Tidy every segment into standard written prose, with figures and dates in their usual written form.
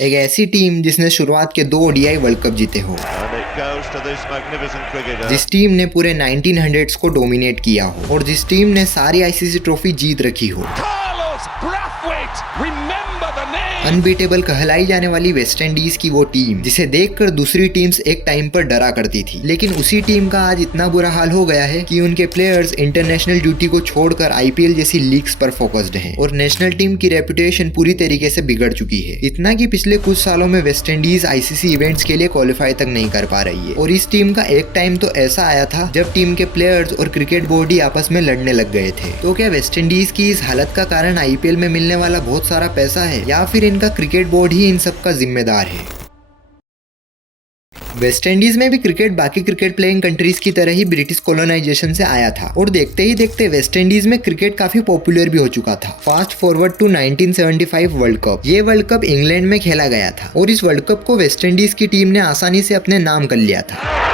एक ऐसी टीम जिसने शुरुआत के 2 ODI वर्ल्ड कप जीते हो, जिस टीम ने पूरे 1900s को डोमिनेट किया हो और जिस टीम ने सारी ICC ट्रॉफी जीत रखी हो। अनबीटेबल कहलाई जाने वाली वेस्ट इंडीज की वो टीम जिसे देखकर दूसरी टीम्स एक टाइम पर डरा करती थी, लेकिन उसी टीम का आज इतना बुरा हाल हो गया है कि उनके प्लेयर्स इंटरनेशनल ड्यूटी को छोड़कर IPL जैसी लीग्स पर फोकस्ड हैं और नेशनल टीम की रेपुटेशन पूरी तरीके से बिगड़ चुकी है। इतना कि पिछले कुछ सालों में वेस्ट इंडीज ICC इवेंट्स के लिए क्वालिफाई तक नहीं कर पा रही है और इस टीम का एक टाइम तो ऐसा आया था जब टीम के प्लेयर्स और क्रिकेट बोर्ड ही आपस में लड़ने लग गए थे। तो क्या वेस्ट इंडीज की इस हालत का कारण IPL में मिलने वाला बहुत सारा पैसा है या फिर इनका क्रिकेट बोर्ड ही इन सब का जिम्मेदार है? वेस्ट इंडीज में भी क्रिकेट बाकी क्रिकेट प्लेइंग कंट्रीज की तरह ही ब्रिटिश कॉलोनाइजेशन से आया था और देखते ही देखते वेस्ट इंडीज में क्रिकेट काफी पॉपुलर भी हो चुका था। Fast forward to 1975 World Cup. ये वर्ल्ड कप इंग्लैंड में खेला गया था और इस वर्ल्ड कप को वेस्ट इंडीज की टीम ने आसानी से अपने नाम कर लिया था।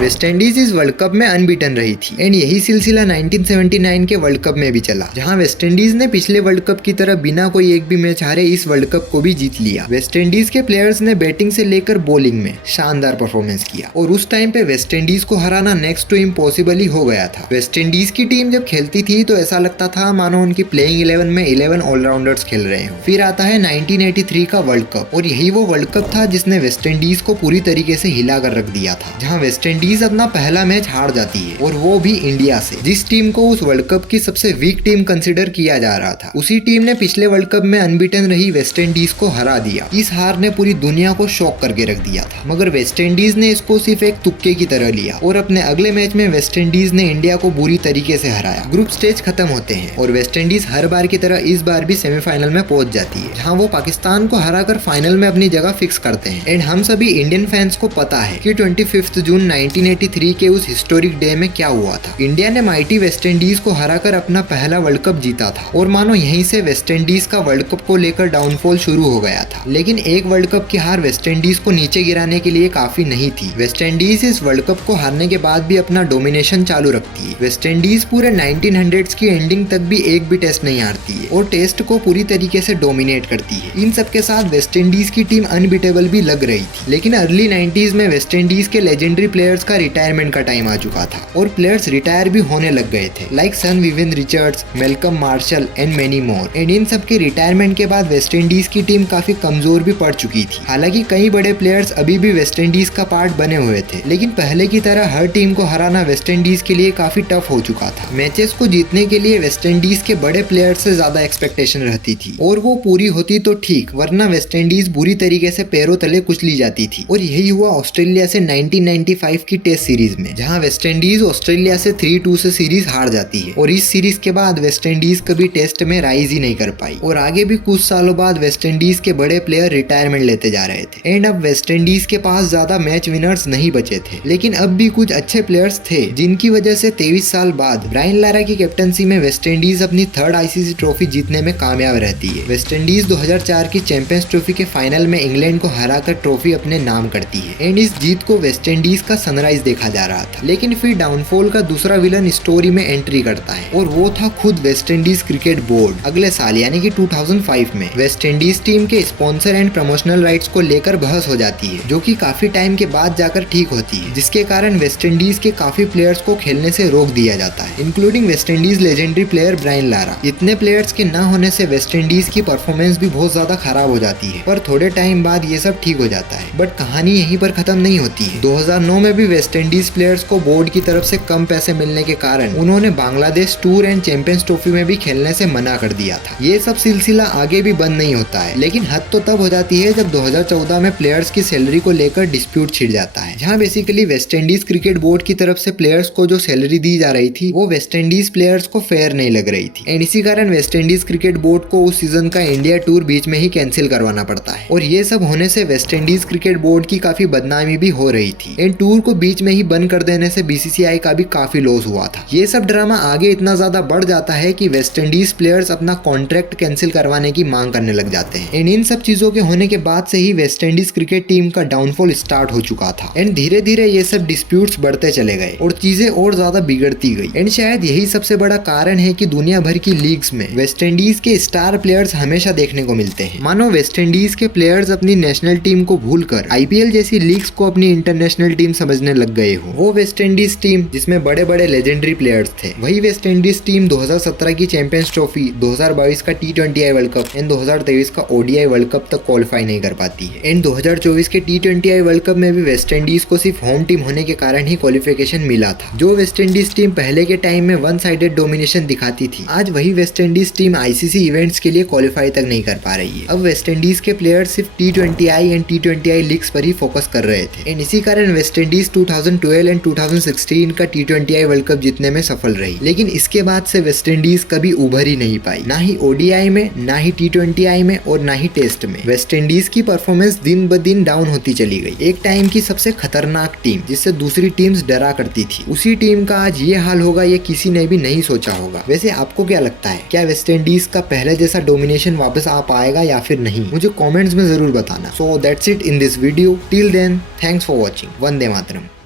वेस्ट इंडीज इस वर्ल्ड कप में अनबीटन रही थी एंड यही सिलसिला 1979 के वर्ल्ड कप में भी चला, जहां वेस्ट इंडीज ने पिछले वर्ल्ड कप की तरह बिना कोई एक भी मैच हारे इस वर्ल्ड कप को भी जीत लिया। वेस्ट इंडीज के प्लेयर्स ने बैटिंग से लेकर बॉलिंग में शानदार परफॉर्मेंस किया और उस टाइम पे वेस्ट इंडीज को हराना नेक्स्ट टू इम्पॉसिबल ही हो गया था। वेस्ट इंडीज की टीम जब खेलती थी तो ऐसा लगता था मानो उनकी प्लेइंग 11 में 11 ऑलराउंडर्स खेल रहे हो। फिर आता है 1983 का वर्ल्ड कप और यही वो वर्ल्ड कप था जिसने वेस्ट इंडीज को पूरी तरीके से हिला कर रख दिया था, जहाँ वेस्ट इंडीज अपना पहला मैच हार जाती है और वो भी इंडिया से, जिस टीम को उस वर्ल्ड कप की सबसे वीक टीम कंसीडर किया जा रहा था। उसी टीम ने पिछले वर्ल्ड कप में अनबीटन रही वेस्ट इंडीज को हरा दिया। इस हार ने पूरी दुनिया को शॉक करके रख दिया था, मगर वेस्ट इंडीज ने इसको सिर्फ एक तुक्के की तरह लिया और अपने अगले मैच में वेस्ट इंडीज ने इंडिया को बुरी तरीके से हराया। ग्रुप स्टेज खत्म होते हैं और वेस्ट इंडीज हर बार की तरह इस बार भी सेमीफाइनल में पहुंच जाती है, जहां वो पाकिस्तान को हराकर फाइनल में अपनी जगह फिक्स करते हैं। एंड हम सभी इंडियन फैंस को पता है कि 25 जून 1983 के उस हिस्टोरिक डे में क्या हुआ था। इंडिया ने माइटी वेस्ट इंडीज को हराकर अपना पहला वर्ल्ड कप जीता था और मानो यहीं से वेस्ट इंडीज का वर्ल्ड कप को लेकर डाउनफॉल शुरू हो गया था। लेकिन एक वर्ल्ड कप की हार वेस्ट इंडीज को नीचे गिराने के लिए काफी नहीं थी। वेस्ट इंडीज इस वर्ल्ड कप को हारने के बाद भी अपना डोमिनेशन चालू रखती है। वेस्ट इंडीज पूरे 1900s की एंडिंग तक भी एक भी टेस्ट नहीं हारती है और टेस्ट को पूरी तरीके से डोमिनेट करती है। इन सब के साथ वेस्ट इंडीज की टीम अनबीटेबल भी लग रही थी, लेकिन अर्ली 90s में वेस्ट इंडीज के लेजेंडरी प्लेयर्स का रिटायरमेंट का टाइम आ चुका था और प्लेयर्स रिटायर भी होने लग गए थे, like son Vivian Richards, Malcolm Marshall and many more. And इन सब के रिटायरमेंट के बाद वेस्ट इंडीज की टीम काफी कमजोर भी पड़ चुकी थी। हालांकि कई बड़े प्लेयर्स अभी भी वेस्ट इंडीज का पार्ट बने हुए थे, लेकिन पहले की तरह हर टीम को हराना वेस्ट इंडीज के लिए काफी टफ हो चुका था। मैचेस को जीतने के लिए वेस्ट इंडीज के बड़े प्लेयर्स से ज्यादा एक्सपेक्टेशन रहती थी और वो पूरी होती तो ठीक, वरना वेस्ट इंडीज बुरी तरीके से पैरों तले कुचली जाती थी। और यही हुआ ऑस्ट्रेलिया से 1995 की टेस्ट सीरीज में, जहां वेस्ट इंडीज ऑस्ट्रेलिया से 3-2 से सीरीज हार जाती है और इस सीरीज के बाद वेस्ट इंडीज कभी टेस्ट में राइज ही नहीं कर पाई और आगे भी कुछ सालों बाद वेस्ट इंडीज के बड़े प्लेयर रिटायरमेंट लेते जा रहे थे। एंड अब वेस्ट इंडीज के पास ज्यादा मैच विनर्स नहीं बचे थे, लेकिन अब भी कुछ अच्छे प्लेयर्स थे जिनकी वजह से 23 साल बाद ब्रायन लारा की कैप्टनसी में वेस्ट इंडीज अपनी थर्ड ICC ट्रॉफी जीतने में कामयाब रहती है। वेस्ट इंडीज 2004 की चैंपियंस ट्रॉफी के फाइनल में इंग्लैंड को हराकर ट्रॉफी अपने नाम करती है एंड इस जीत को वेस्ट इंडीज का सनराइज देखा जा रहा था। लेकिन फिर डाउनफॉल का दूसरा विलन स्टोरी में एंट्री करता है और वो था खुद वेस्ट इंडीज क्रिकेट बोर्ड। अगले साल यानी कि 2005 में वेस्ट इंडीज टीम के स्पॉन्सर एंड प्रमोशनल राइट्स को लेकर बहस हो जाती है, जो कि काफी टाइम के बाद जाकर ठीक होती है, जिसके कारण वेस्ट इंडीज के काफी प्लेयर्स को खेलने से रोक दिया जाता है, including West Indies legendary player Brian Lara. इतने प्लेयर्स के न होने से वेस्ट इंडीज की परफॉर्मेंस भी बहुत ज्यादा खराब हो जाती है, पर थोड़े टाइम बाद ये सब ठीक हो जाता है। बट कहानी यहीं पर खत्म नहीं होती है। 2009 में भी वेस्ट इंडीज प्लेयर्स को बोर्ड की तरफ से कम पैसे मिलने के कारण उन्होंने Bangladesh tour and champions trophy में भी खेलने से मना कर दिया था। ये सब सिलसिला आगे भी बंद नहीं होता है, लेकिन हद तो तब हो जाती है जब 2014 में प्लेयर्स की सैलरी को लेकर डिस्प्यूट छिड़ जाता है, जहां basically West Indies cricket board की तरफ से प्लेयर्स को जो सैलरी दी जा रही थी वो वेस्ट इंडीज प्लेयर्स को फेयर नहीं लग रही थी। एंड इसी कारण वेस्ट इंडीज क्रिकेट बोर्ड को उस सीजन का इंडिया टूर बीच में ही कैंसिल करवाना पड़ता है और ये सब होने से वेस्ट इंडीज क्रिकेट बोर्ड की काफी बदनामी भी हो रही थी। एंड टूर को बीच में ही बंद कर देने से बीसीसीआई का भी काफी लॉस हुआ था। ये सब ड्रामा आगे इतना ज्यादा बढ़ जाता है कि वेस्ट इंडीज प्लेयर्स अपना कॉन्ट्रैक्ट कैंसिल करवाने की मांग करने लग जाते हैं। एंड इन सब चीजों के होने के बाद से ही वेस्ट इंडीज क्रिकेट टीम का डाउनफॉल स्टार्ट हो चुका था। एंड धीरे धीरे ये सब डिस्प्यूट्स बढ़ते चले गए और चीजें और ज्यादा बिगड़ती गई। एंड शायद यही सबसे बड़ा कारण है कि दुनिया भर की लीग्स में वेस्ट इंडीज के स्टार प्लेयर्स हमेशा देखने को मिलते हैं। मानो वेस्ट इंडीज के प्लेयर्स अपनी नेशनल टीम को भूलकर आईपीएल जैसी लीग्स को अपनी इंटरनेशनल टीम समझने लग गए हो। वो वेस्ट इंडीज टीम जिसमें बड़े बड़े लेजेंडरी प्लेयर्स थे, वही वेस्ट इंडीज टीम 2017 की चैंपियंस ट्रॉफी, 2022 का T20I वर्ल्ड कप एंड 2023 का ODI वर्ल्ड कप तक क्वालिफाई नहीं कर पाती है। एंड 2024 के T20I वर्ल्ड कप में भी वेस्ट इंडीज को सिर्फ होम टीम होने के कारण ही क्वालिफिकेशन मिला था। जो वेस्ट इंडीज टीम पहले के टाइम में वन साइडेड डोमिनेशन दिखाती थी, आज वही West Indies team ICC events के लिए क्वालिफाई तक नहीं कर पा रही है। अब वेस्ट इंडीज के प्लेयर्स सिर्फ T20I एंड T20I लीग्स पर ही फोकस कर रहे थे। एंड इसी कारण वेस्ट इंडीज 2012 एंड 2016 का T20I वर्ल्ड कप जीतने में सफल रही, लेकिन इसके बाद से वेस्ट इंडीज कभी उभर ही नहीं पाई, ना ही ODI में, ना ही T20I में और ना ही टेस्ट में। वेस्ट इंडीज की परफॉर्मेंस दिन ब दिन डाउन होती चली गई। एक टाइम की सबसे खतरनाक टीम जिससे दूसरी टीम्स डरा करती थी, उसी टीम का आज ये हाल होगा ये किसी ने भी नहीं सोचा होगा। वैसे आपको क्या लगता है, क्या वेस्ट इंडीज का पहले जैसा डोमिनेशन वापस आ पाएगा या फिर नहीं? मुझे कमेंट्स में जरूर बताना। So that's it in this video. Till then, thanks for watching. वंदे मातरम।